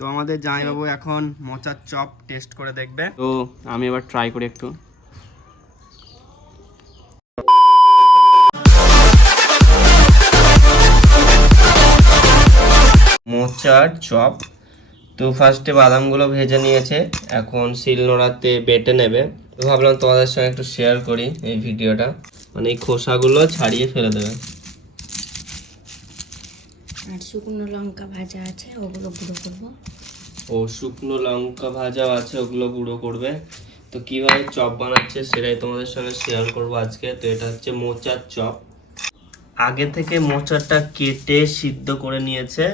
তো আমাদের জামাইবাবু এখন মোচার চপ টেস্ট করে দেখবে। তো আমি এবার ট্রাই করি একটু। মোচার চপ। তো ফার্স্টে বাদামগুলো ভেজে নিয়েছে এখন শিলনোড়াতে বেটে নেবে। তো ভাবলাম তোমাদের সঙ্গে একটু শেয়ার করি এই ভিডিওটা। মানে এই খোসাগুলো ছাড়িয়ে ফেলে দেবে। আর শুকনো লঙ্কা ভাজা আছে ওগুলো গুঁড়ো করব। ও শুকনো লঙ্কা ভাজাও আছে, ওগুলো গুঁড়ো করবে। তো কীভাবে চপ বানাচ্ছে সেটাই তোমাদের সঙ্গে শেয়ার করব আজকে। তো এটা হচ্ছে মোচার চপ। আগে থেকে মোচাটা কেটে সিদ্ধ করে নিয়েছে,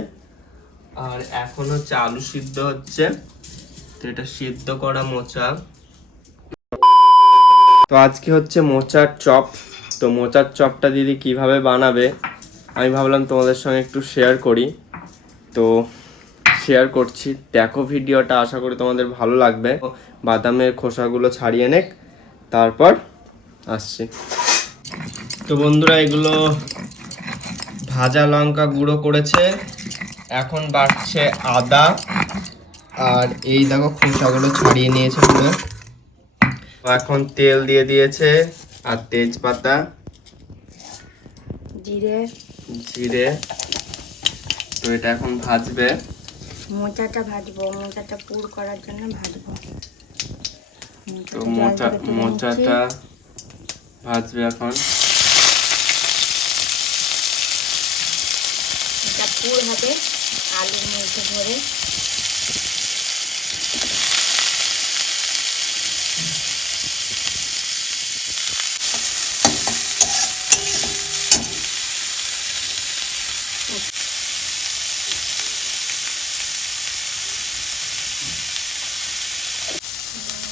আর এখন হচ্ছে আলু সিদ্ধ হচ্ছে। তো এটা সিদ্ধ করা মোচা। তো আজকে হচ্ছে মোচার চপ। তো মোচার চপটা দিদি কীভাবে বানাবে, আমি ভাবলাম তোমাদের সঙ্গে একটু শেয়ার করি। তো শেয়ার করছি। দেখো ভিডিওটা আশা করি তোমাদের ভালো লাগবে। বাদামের খোসাগুলো ছাড়িয়ে নেক তারপর আসছি। তো বন্ধুরা এগুলো ভাজা লঙ্কা গুঁড়ো করেছে। এখন বাড়ছে আদা। আর এই দেখো খোসাগুলো ছাড়িয়ে নিয়েছে পুরো। তো এখন তেল দিয়ে দিয়েছে আর তেজপাতা। জিরে। জিরে। তো এটা এখন ভাজবে। মোচাটা ভাজবো মোচাটা পুর করার জন্য ভাজবো তো মোচা। মোচাটা ভাজবে এখন এটা পুর হবে আলুর মধ্যে ভরে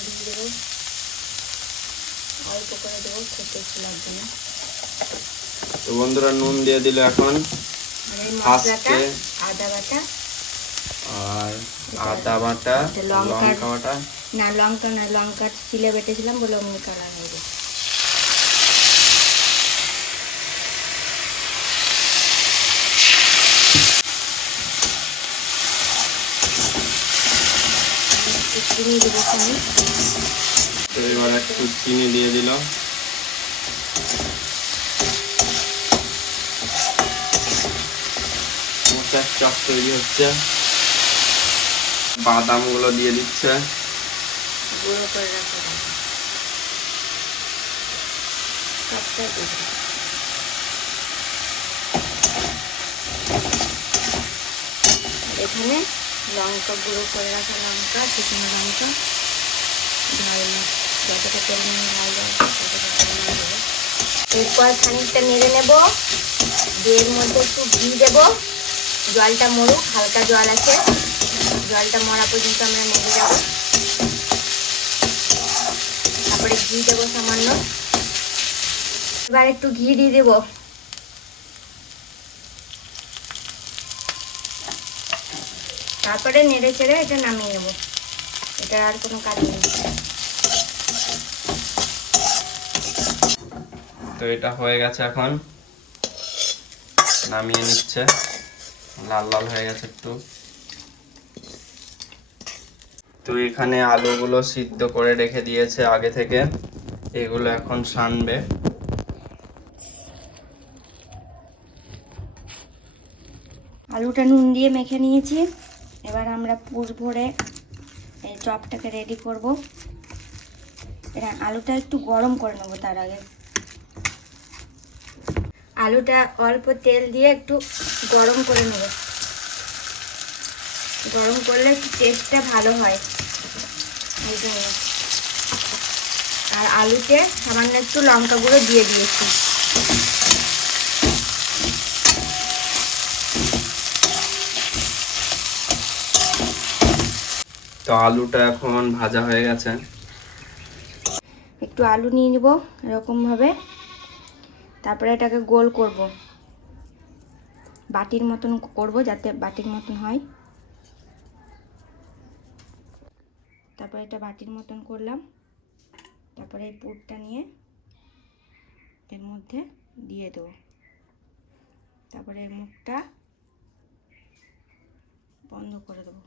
দিয়ে দেবো অল্প করে দেবো খেতে ছোলার জন্য তো বন্ধুরা নুন দিয়ে দিল এখন আর আদা বাটা। আর আদা বাটা লঙ্কা বাটা। না লঙ্কা না লঙ্কা চিলে বেটেছিলাম বলে অমনি কালার হয়ে চিনি দেবো খানি তো এবার একটু চিনি দিয়ে মোচার চপ তৈরি হচ্ছে। বাদামগুলো দিয়ে দিচ্ছে। গুঁড়ো এখানে লঙ্কা গুঁড়ো করে রাখা লঙ্কা লঙ্কা। যতটা এরপর খানিকটা নেড়ে নেব। মধ্যে একটু ঘি দেবো। জলটা মরুক, হালকা জল আছে। জলটা মরা পর্যন্ত আমরা নেড়ে যাব। তারপরে ঘি দেবো সামান্য। এবার একটু ঘি দিয়ে দেবো। তারপরে নেড়ে চেড়ে এটা নামিয়ে নেব। এটা আর কোনো কাজ নেই। তো এটা হয়ে গেছে এখন। নামিয়ে নিচ্ছে। লাল লাল হয়ে গেছে একটু। তো এখানে আলুগুলো সিদ্ধ করে রেখে দিয়েছে আগে থেকে। এগুলো এখন সানবে। আলুটা নুন দিয়ে মেখে নিয়েছি। এবার আমরা পুর ভরে এই চপটাকে রেডি করব। এটা আলুটা একটু গরম করে নেব তার আগে। আলুটা অল্প তেল দিয়ে একটু গরম করে নেব। গরম করলে টেস্টটা ভালো হয়। এই জন্য আর আলুতে সামান্য একটু লঙ্কা গুঁড়ো দিয়ে দিয়েছি। তো আলুটা এখন ভাজা হয়ে গেছে। একটু আলু নিয়ে নিব এরকমভাবে। তারপরে এটাকে গোল করব। বাটির মতন করব যাতে বাটির মতন হয়। তারপর এটা বাটির মতন করলাম। তারপরে এই পুরটা নিয়ে এর মধ্যে দিয়ে দেবো। তারপরে এর মুখটা বন্ধ করে দেবো।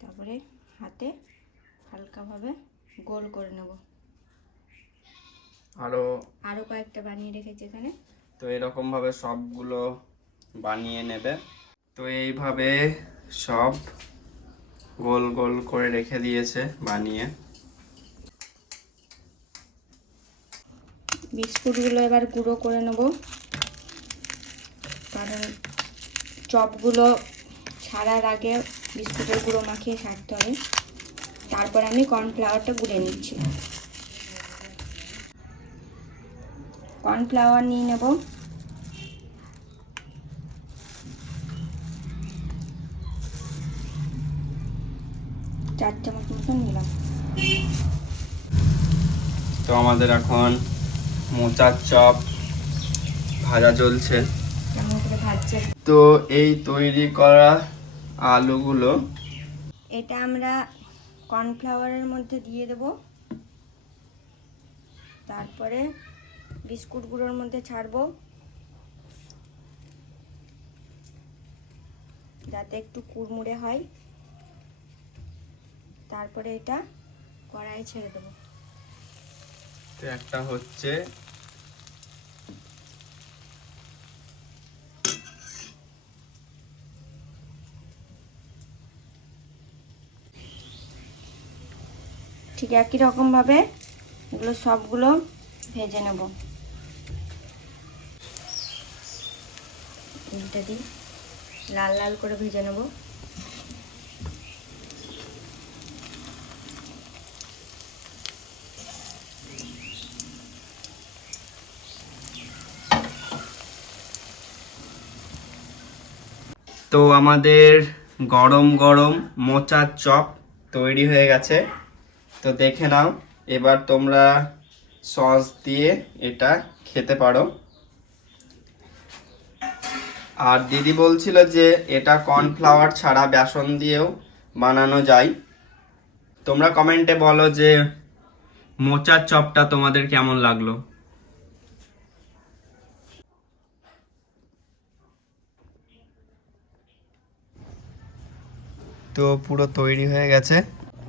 তারপরে হাতে হালকাভাবে গোল করে নেব। আরও আরও কয়েকটা বানিয়ে রেখেছি এখানে। তো এরকম ভাবে সবগুলো বানিয়ে নেবে। তো এইভাবে সব গোল গোল করে রেখে দিয়েছে বানিয়ে। বিস্কুটগুলো এবার গুঁড়ো করে নেব। কারণ চপগুলো ছাড়ার আগে বিস্কুটের গুঁড়ো মাখিয়ে সারতে হবে। তারপর আমি কর্নফ্লাওয়ারটা গুলে নিচ্ছি। কর্নফ্লাওয়ার নিয়ে নেব। চার চামচ মতন নিলাম। তো আমাদের এখন মোচার চপ ভাজা চলছে। তো এই তৈরি করা আলুগুলো এটা আমরা কর্নফ্লাওয়ারের মধ্যে দিয়ে দেব। তারপরে বিস্কুটগুলোর মধ্যে ছাড়বো। যাতে একটু কুড়মুড়ে হয়। তারপরে এটা কড়াই ছেড়ে দেবো। তো একটা হচ্ছে ঠিক একই রকমভাবে এগুলো সবগুলো ভেজে নেব। উল্টে দিই লাল লাল করে ভেজে নেব। তো আমাদের গরম গরম মোচার চপ তৈরি হয়ে গেছে। তো দেখে নাও, এবার তোমরা সস দিয়ে এটা খেতে পারো। আর দিদি বলছিল যে এটা কর্নফ্লাওয়ার ছাড়া বেসন দিয়েও বানানো যায়। তোমরা কমেন্টে বলো যে মোচার চপটা তোমাদের কেমন লাগল? তো পুরো তৈরি হয়ে গেছে।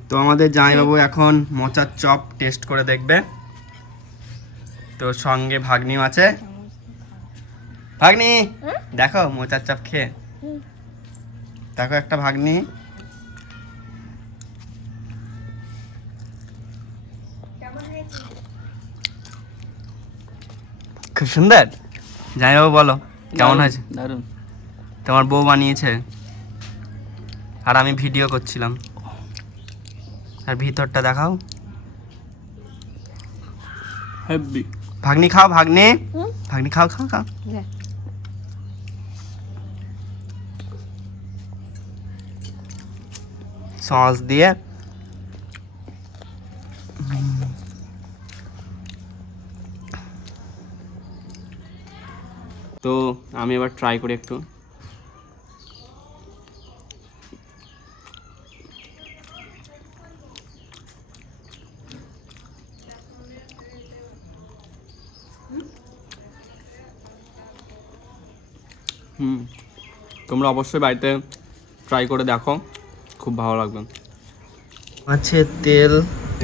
তো আমাদের জামাইবাবু এখন মোচার চপ টেস্ট করে দেখবে। তো সঙ্গে ভাগ্নিও আছে। ভাগ্নি দেখো মোচার চপ খেয়ে। দেখো একটা ভাগ্নি। খুব সুন্দর? জামাইবাবু বলো কেমন হয়েছে? দারুণ। তোমার বউ বানিয়েছে আর আমি ভিডিও করছিলাম। আর ভিতরটা দেখাও। ভাগ্নি খাও ভাগ্নি। ভাগ্নি খাও খাও খাও। সস দিয়ে। তো আমি এবার ট্রাই করি একটু। হুম, তোমরা অবশ্যই বাড়িতে ট্রাই করে দেখো। খুব ভালো লাগবে। মাছের তেল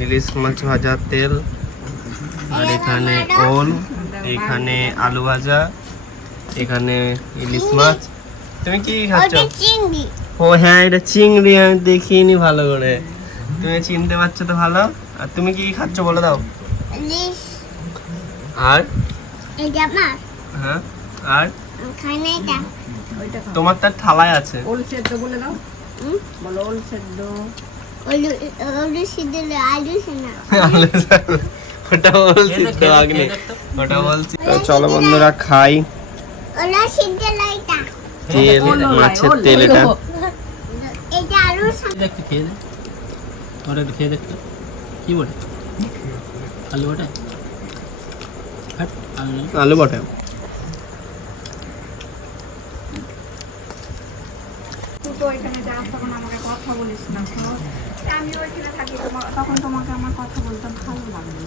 ইলিশ মাছ ভাজার তেল আর এখানে ওল এখানে আলু ভাজা এখানে ইলিশ মাছ। তুমি কি খাচ্ছ? ও হ্যাঁ এটা চিংড়ি আমি দেখিনি ভালো করে। তুমি চিনতে পারছ তো ভালো? আর তুমি কি কি খাচ্ছ বলে দাও। আর? হ্যাঁ আর? তোমার তার থালায় আছে। ওল সেদ্ধ বলে দাও? বলো ওল সেদ্ধ ওটা আগ্নি ওটা চলো বন্ধুরা খাই তেল মাছের তেল এটা দেখতে খেয়ে দে ওরা একটু খেয়ে দেখতো কি বটে আলু বটে আলু। আলু বটে তুই তো এখানে যাস তখন আমাকে আমি ওইখানে থাকি তোমার তখন তোমাকে আমার কথা বলতাম ভালো লাগবে